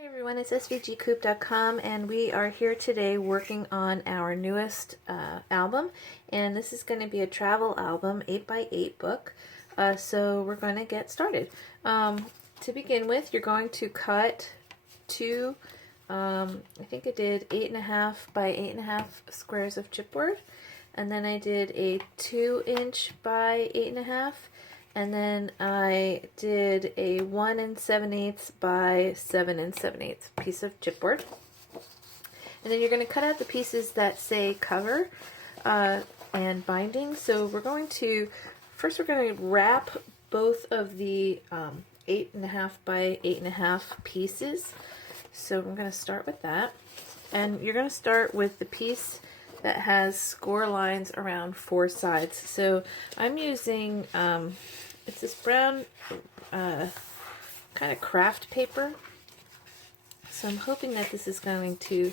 Hi everyone, it's svgcoop.com and we are here today working on our newest album, and this is going to be a travel album, 8x8 book. So we're going to get started. To begin with, you're going to cut two, I think I did 8.5 by 8.5 squares of chipboard, and then I did a 2" by 8.5. And then I did a 1 7/8 by 7 7/8 piece of chipboard. And then you're going to cut out the pieces that say cover and binding. So we're going to wrap both of the 8.5 by 8.5 pieces. So we're going to start with that. And you're going to start with the piece that has score lines around 4 sides. So I'm using it's this brown kind of craft paper. So I'm hoping that this is going to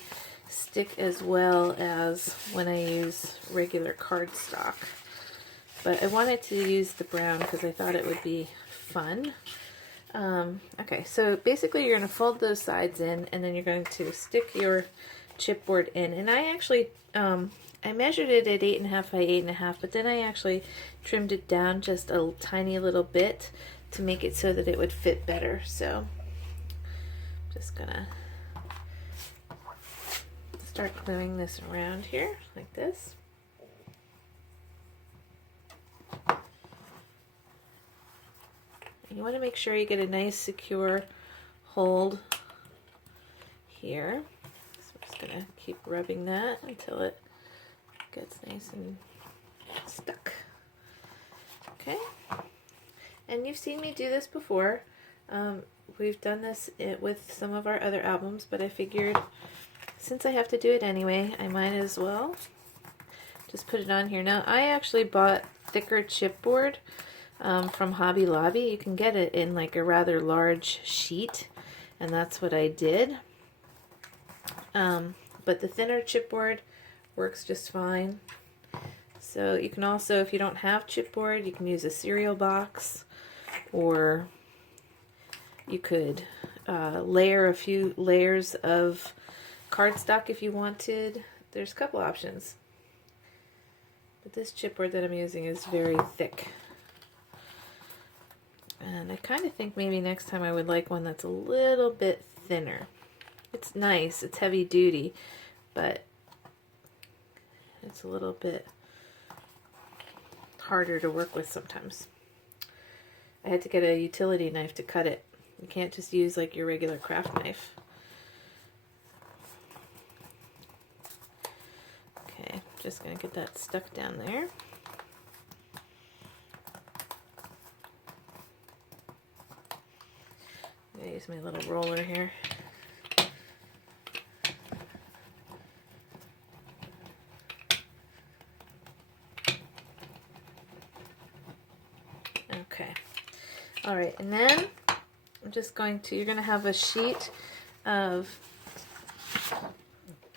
stick as well as when I use regular cardstock. But I wanted to use the brown because I thought it would be fun. Okay, so basically you're going to fold those sides in, and then you're going to stick your chipboard in. And I actually I measured it at 8.5 by 8.5, but then I actually trimmed it down just a tiny little bit to make it so that it would fit better. So I'm just gonna start gluing this around here like this. And you want to make sure you get a nice secure hold here. So I'm just gonna keep rubbing that until it gets nice and stuck. Okay, and you've seen me do this before. We've done this with some of our other albums, but I figured since I have to do it anyway, I might as well just put it on here. Now, I actually bought thicker chipboard from Hobby Lobby. You can get it in like a rather large sheet, and that's what I did. But the thinner chipboard works just fine. So you can also, if you don't have chipboard, you can use a cereal box, or you could layer a few layers of cardstock if you wanted. There's a couple options. But this chipboard that I'm using is very thick. And I kind of think maybe next time I would like one that's a little bit thinner. It's nice, it's heavy duty, but it's a little bit harder to work with sometimes. I had to get a utility knife to cut it. You can't just use like your regular craft knife. Okay, just gonna get that stuck down there. I'm gonna use my little roller here. Okay. All right, and then I'm just going to, you're going to have a sheet of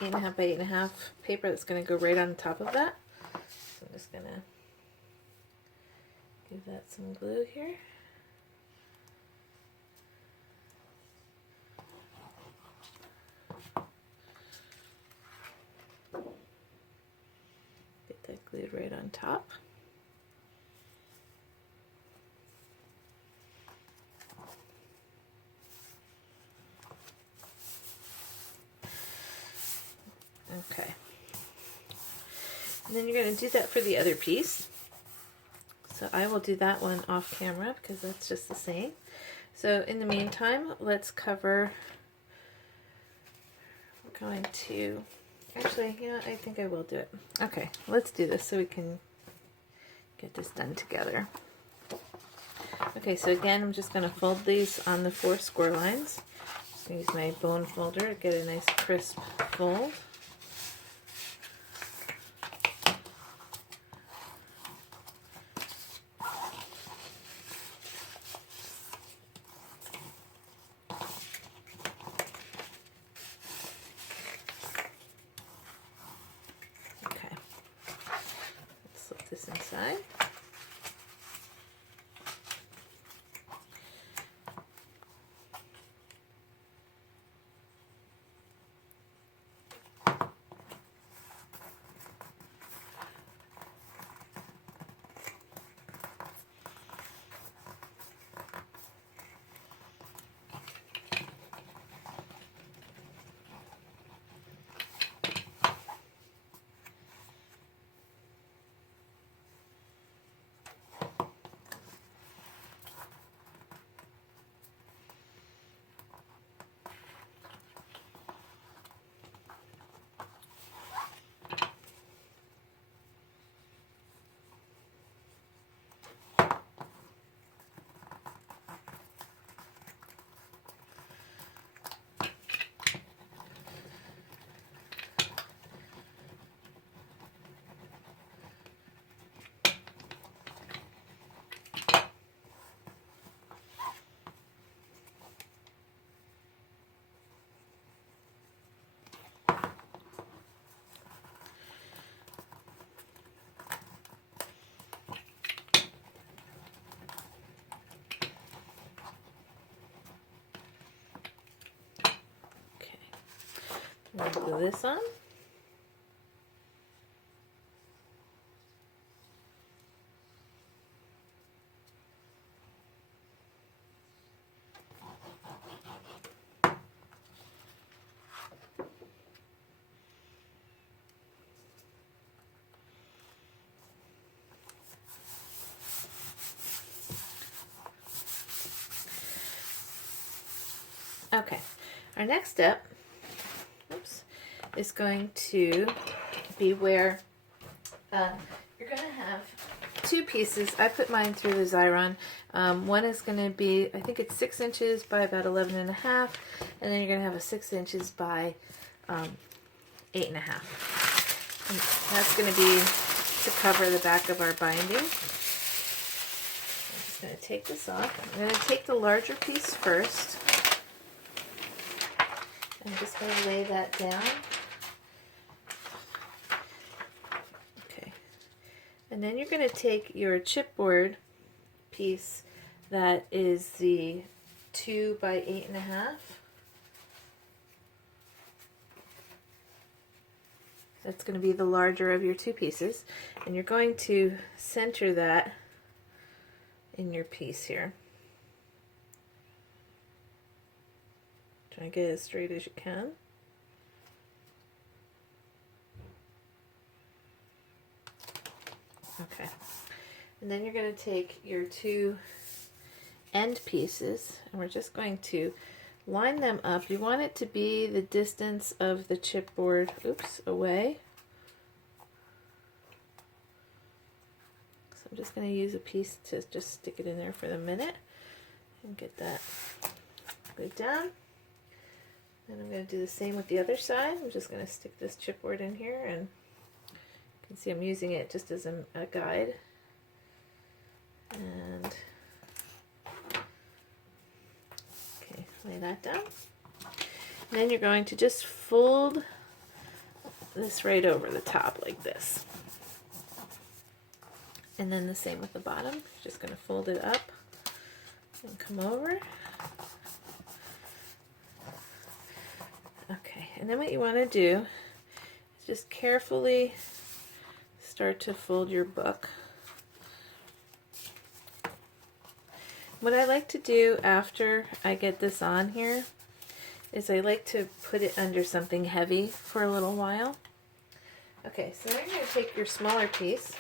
8.5 by 8.5 paper that's going to go right on top of that. So I'm just going to give that some glue here. Get that glued right on top. Okay, and then you're going to do that for the other piece. So I will do that one off camera because that's just the same. So in the meantime, let's cover, we're going to, actually, you know, I think I will do it. Okay, let's do this so we can get this done together. Okay, so again, I'm just going to fold these on the 4 score lines. Just going to use my bone folder to get a nice crisp fold. Slip this inside. glue this on. Okay, our next step, is going to be where you're going to have two pieces. I put mine through the Xyron. One is going to be, I think it's 6 inches by about 11 and a half, and then you're going to have a 6 inches by 8 and a half. And that's going to be to cover the back of our binding. I'm just going to take this off. I'm going to take the larger piece first. I'm just going to lay that down. Okay. And then you're going to take your chipboard piece that is the 2 by 8 and a half. That's going to be the larger of your two pieces. And you're going to center that in your piece here. Try and get it as straight as you can. Okay. And then you're going to take your two end pieces and we're just going to line them up. You want it to be the distance of the chipboard, away. So I'm just going to use a piece to just stick it in there for the minute and get that glued down. And I'm going to do the same with the other side. I'm just going to stick this chipboard in here, and you can see I'm using it just as a guide. And okay, lay that down. And then you're going to just fold this right over the top like this. And then the same with the bottom. Just going to fold it up and come over. Okay, and then what you want to do is just carefully start to fold your book. What I like to do after I get this on here is I like to put it under something heavy for a little while. Okay, so then you're going to take your smaller piece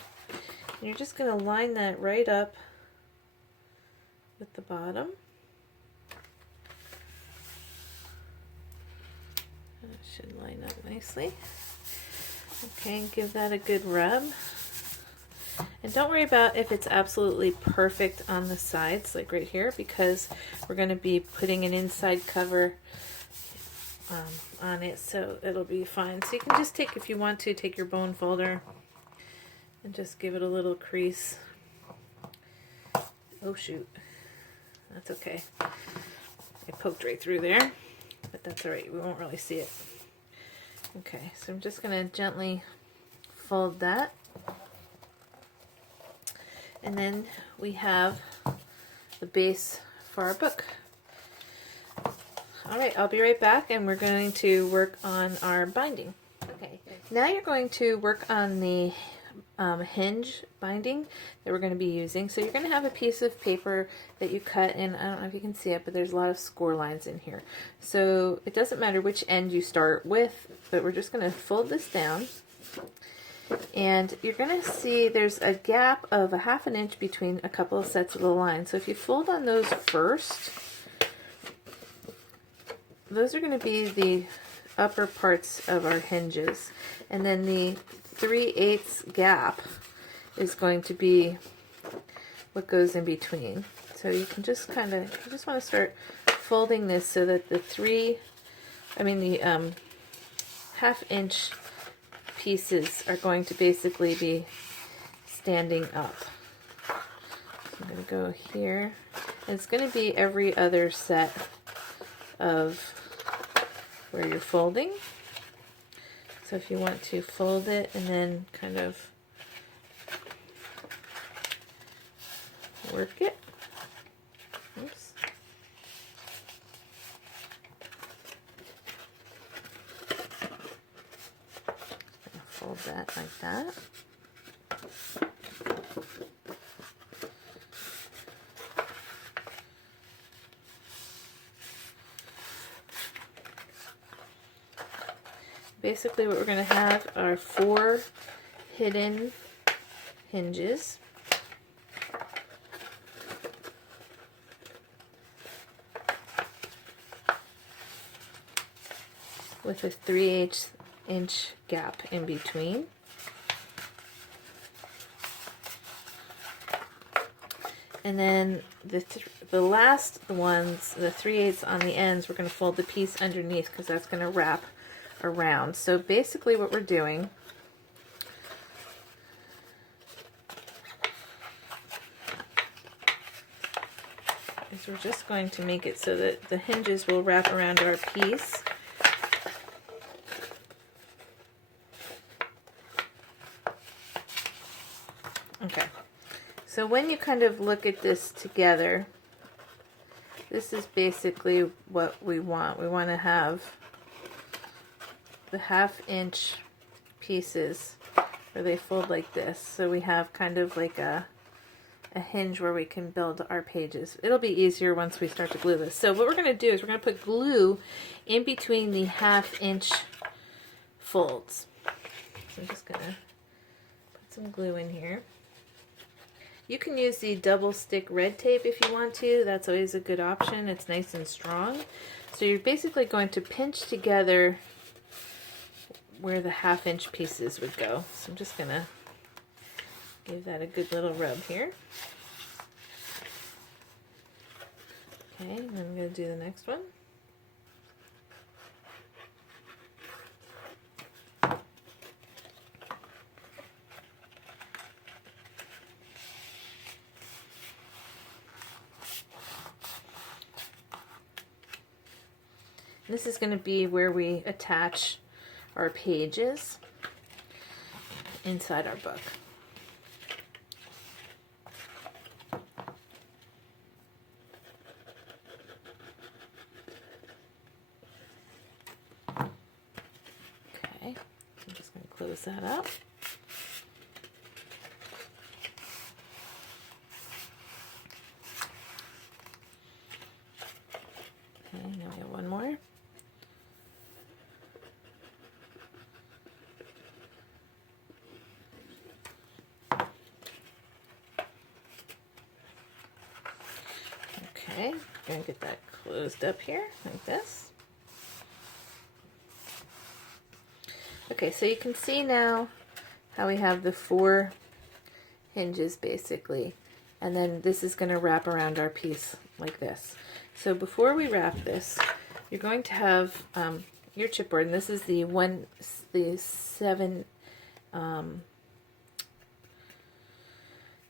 and you're just going to line that right up with the bottom. It should line up nicely. Okay, and give that a good rub. And don't worry about if it's absolutely perfect on the sides, like right here, because we're going to be putting an inside cover on it, so it'll be fine. So you can just take, if you want to, take your bone folder and just give it a little crease. Oh shoot, that's okay. I poked right through there, but that's alright, we won't really see it. Okay, so I'm just going to gently fold that. And then we have the base for our book. Alright, I'll be right back and we're going to work on our binding. Okay, now you're going to work on the hinge binding that we're going to be using. So you're going to have a piece of paper that you cut in. I don't know if you can see it, but there's a lot of score lines in here. So it doesn't matter which end you start with, but we're just going to fold this down. And you're going to see there's a gap of 1/2 inch between a couple of sets of the lines. So if you fold on those first, those are going to be the upper parts of our hinges. And then the 3/8 gap is going to be what goes in between. So you can just kind of, you just want to start folding this so that the 1/2 inch pieces are going to basically be standing up. I'm going to go here. And it's going to be every other set of where you're folding. So if you want to fold it and then kind of work it. Oops. that. Basically what we're going to have are 4 hidden hinges. With a 3/8 inch gap in between. And then the last ones, the 3/8 on the ends, we're going to fold the piece underneath because that's going to wrap around. So basically what we're doing is we're just going to make it so that the hinges will wrap around our piece. Okay, so when you kind of look at this together, this is basically what we want. We want to have the 1/2 inch pieces where they fold like this. So we have kind of like a hinge where we can build our pages. It'll be easier once we start to glue this. So what we're going to do is we're going to put glue in between the 1/2 inch folds. So I'm just going to put some glue in here. You can use the double stick red tape if you want to. That's always a good option. It's nice and strong. So you're basically going to pinch together where the 1/2 inch pieces would go. So I'm just going to give that a good little rub here. Okay, and then I'm going to do the next one. This is going to be where we attach our pages inside our book. Okay, I'm just going to close that up. Okay, now we have one more. Okay, I'm going to get that closed up here, like this. Okay, so you can see now how we have the 4 hinges basically, and then this is going to wrap around our piece like this. So before we wrap this, you're going to have your chipboard, and this is the 1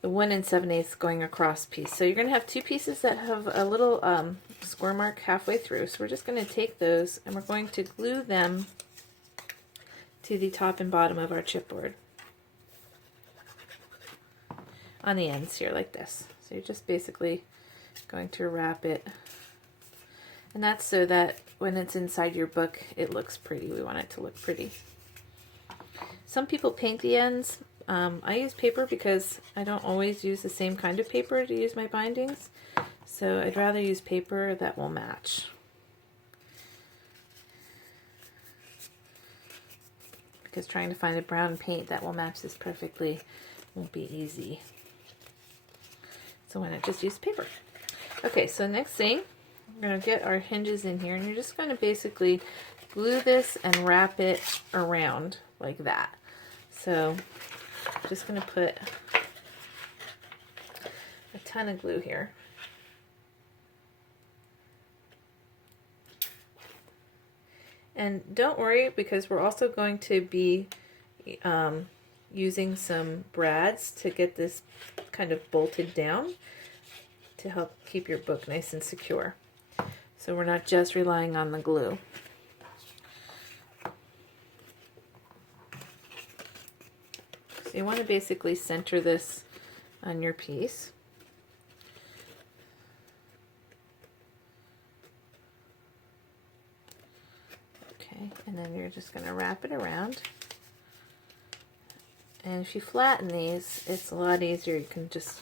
7/8 going across piece. So you're going to have 2 pieces that have a little score mark halfway through. So we're just going to take those and we're going to glue them to the top and bottom of our chipboard on the ends here like this. So you're just basically going to wrap it, and that's so that when it's inside your book it looks pretty. We want it to look pretty. Some people paint the ends. I use paper because I don't always use the same kind of paper to use my bindings, so I'd rather use paper that will match. Because trying to find a brown paint that will match this perfectly won't be easy. So why not just use paper? Okay, so next thing, we're going to get our hinges in here, and you're just going to basically glue this and wrap it around like that. So I'm just going to put a ton of glue here. And don't worry, because we're also going to be using some brads to get this kind of bolted down to help keep your book nice and secure. So we're not just relying on the glue. So you want to basically center this on your piece. Okay, and then you're just going to wrap it around And if you flatten these, it's a lot easier. You can just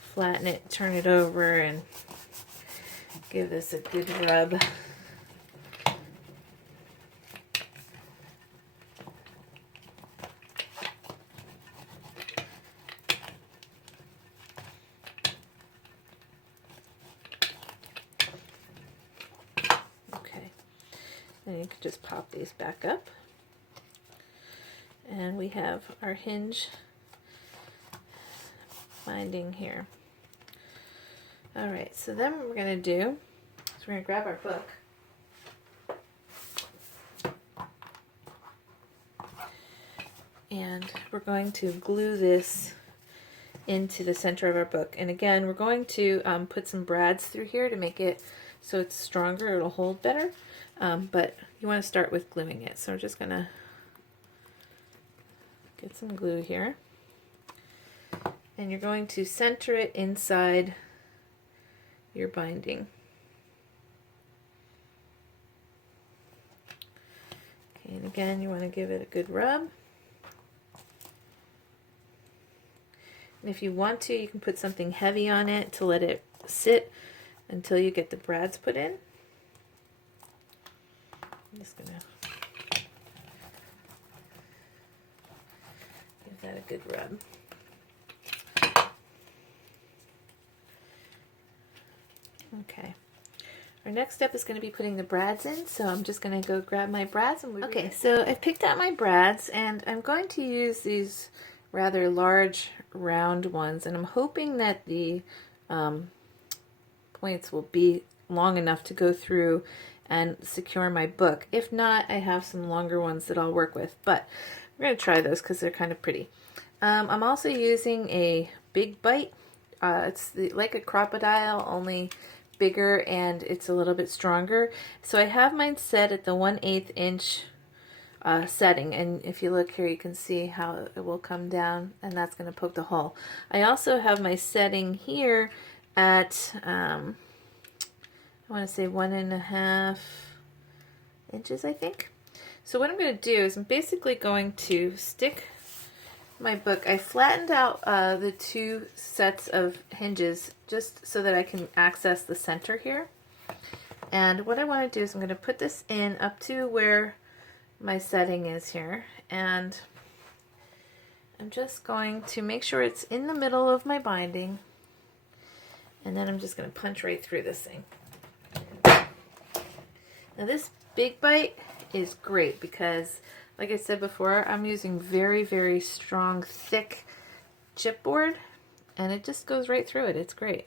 flatten it, turn it over, and give this a good rub. Okay, and you can just pop these back up. And we have our hinge binding here. Alright, so then what we're going to do is we're going to grab our book. And we're going to glue this into the center of our book. And again, we're going to put some brads through here to make it so it's stronger, it'll hold better. But you want to start with gluing it. So we're just going to get some glue here. And you're going to center it inside your binding. Okay, and again, you want to give it a good rub. And if you want to, you can put something heavy on it to let it sit until you get the brads put in. I'm just going to give that a good rub. Okay. Our next step is going to be putting the brads in, so I'm just going to go grab my brads. And okay, so I've picked out my brads, and I'm going to use these rather large round ones, and I'm hoping that the points will be long enough to go through and secure my book. If not, I have some longer ones that I'll work with, but we're going to try those because they're kind of pretty. I'm also using a big bite. It's like a crocodile, only bigger, and it's a little bit stronger. So I have mine set at the 1/8 inch setting, and if you look here you can see how it will come down, and that's going to poke the hole. I also have my setting here at I want to say 1.5 inches, I think. So what I'm going to do is I'm basically going to stick my book. I flattened out the two sets of hinges just so that I can access the center here. And what I want to do is I'm going to put this in up to where my setting is here, and I'm just going to make sure it's in the middle of my binding, and then I'm just going to punch right through this thing. Now this big bite is great because, like I said before, I'm using very, very strong, thick chipboard, and it just goes right through it. It's great.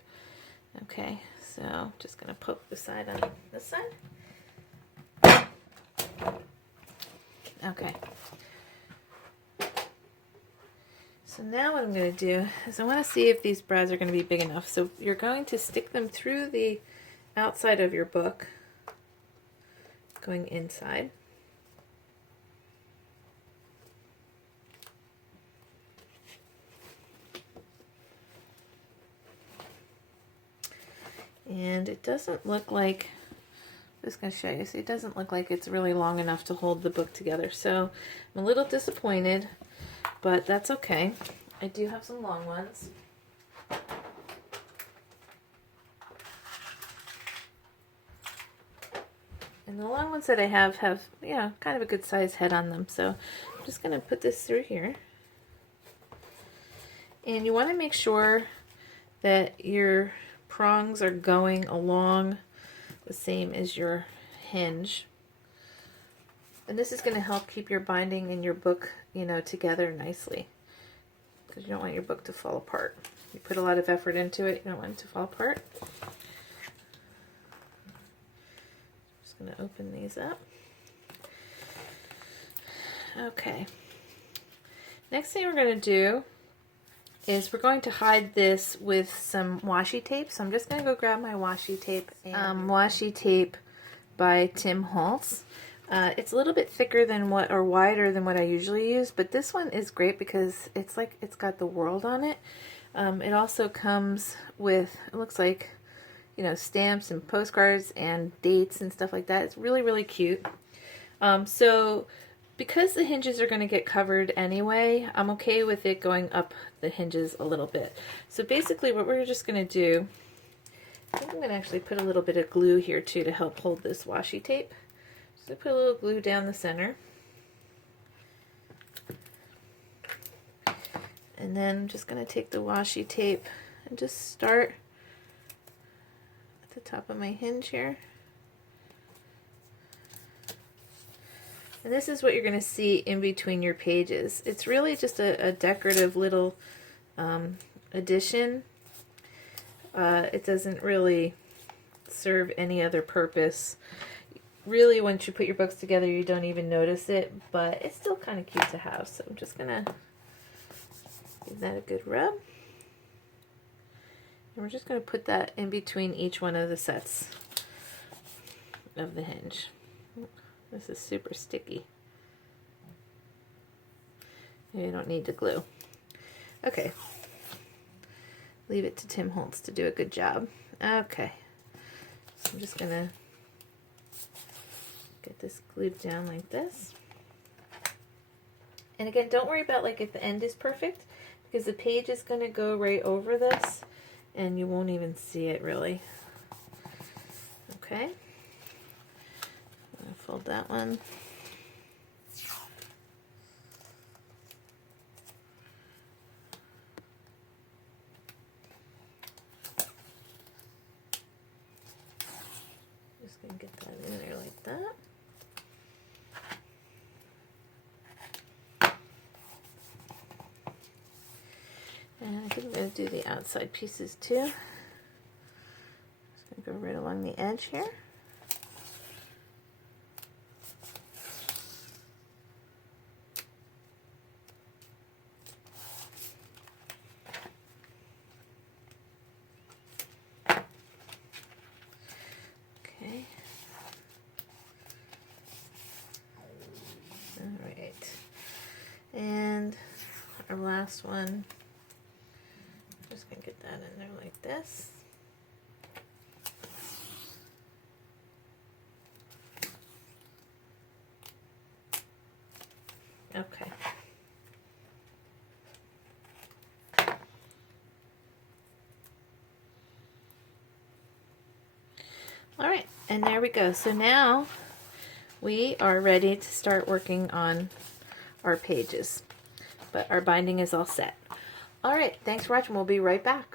Okay, so I'm just going to poke the side on this side. Okay. So now what I'm going to do is I want to see if these brads are going to be big enough. So you're going to stick them through the outside of your book, going inside. And it doesn't look like, I'm just going to show you, so it doesn't look like it's really long enough to hold the book together. So I'm a little disappointed, but that's okay. I do have some long ones. And the long ones that I have, you know, kind of a good size head on them. So I'm just going to put this through here. And you want to make sure that your prongs are going along the same as your hinge. And this is going to help keep your binding and your book, you know, together nicely, because you don't want your book to fall apart. You put a lot of effort into it, you don't want it to fall apart. Just going to open these up. Okay. Next thing we're going to do is we're going to hide this with some washi tape. So I'm just going to go grab my washi tape. Washi tape by Tim Holtz. It's a little bit thicker than what, or wider than what I usually use, but this one is great because it's like it's got the world on it. It also comes with, it looks like, you know, stamps and postcards and dates and stuff like that. It's really, really cute. So because the hinges are going to get covered anyway, I'm okay with it going up the hinges a little bit. So basically what we're just going to do, I think I'm going to actually put a little bit of glue here too to help hold this washi tape. So put a little glue down the center. And then I'm just going to take the washi tape and just start at the top of my hinge here. And this is what you're going to see in between your pages. It's really just a decorative little addition. It doesn't really serve any other purpose. Really, once you put your books together, you don't even notice it, but it's still kind of cute to have. So I'm just going to give that a good rub. And we're just going to put that in between each one of the sets of the hinge. This is super sticky. Maybe I don't need to glue. Okay. Leave it to Tim Holtz to do a good job. Okay. So I'm just going to get this glued down like this. And again, don't worry about like if the end is perfect, because the page is going to go right over this and you won't even see it really. Okay. Fold that one. Just going to get that in there like that. And I think I'm going to do the outside pieces too. Just going to go right along the edge here. And our last one, just gonna get that in there like this. Okay. All right, and there we go. So now we are ready to start working on our pages, but our binding is all set. All right, thanks for watching. We'll be right back.